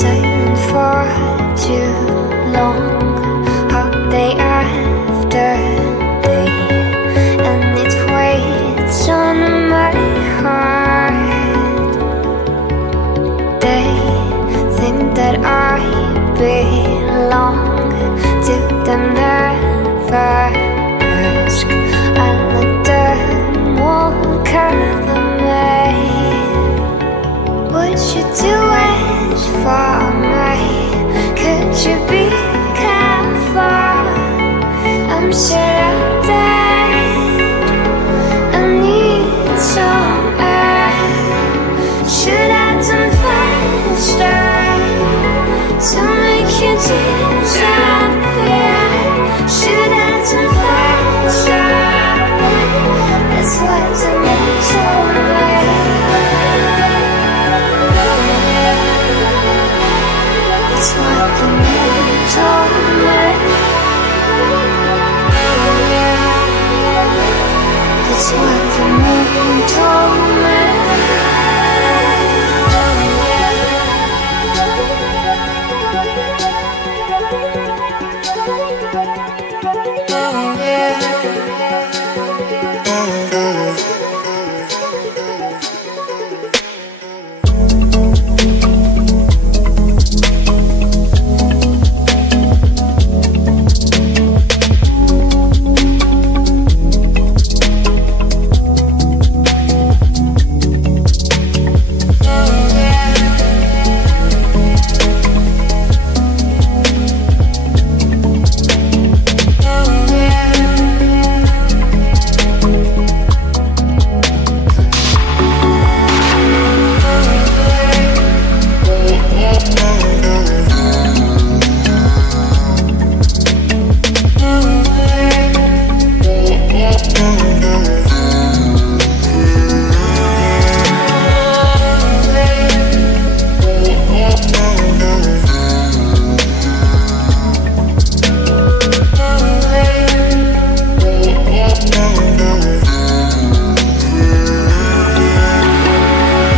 silent for too long, all day after day, and it weighs on my heart. They think that I belong to them, never ask. I let them walk over me. Would you do it for me? Could you be careful? I'm surrounded, I need some air. Should I done faster to make you disappear? Should I done faster? That's what the moon told me. That's what the moon told me. That's what the moon told me.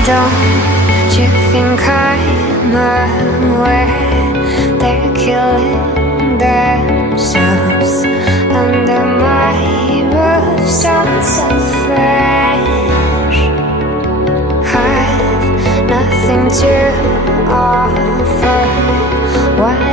Don't you think I'm aware they're killing themselves under my roof? Sounds fresh. Have nothing to offer. What